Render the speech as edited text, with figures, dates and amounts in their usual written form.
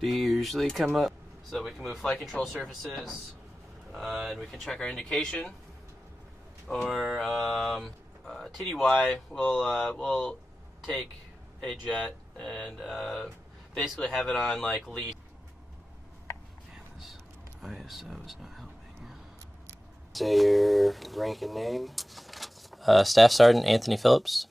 do you usually come up? So we can move flight control surfaces, and we can check our indication, or TDY, we'll take a jet and basically have it on like lease. Man, this ISO is not helping. Say your rank and name. Staff Sergeant Anthony Phillips.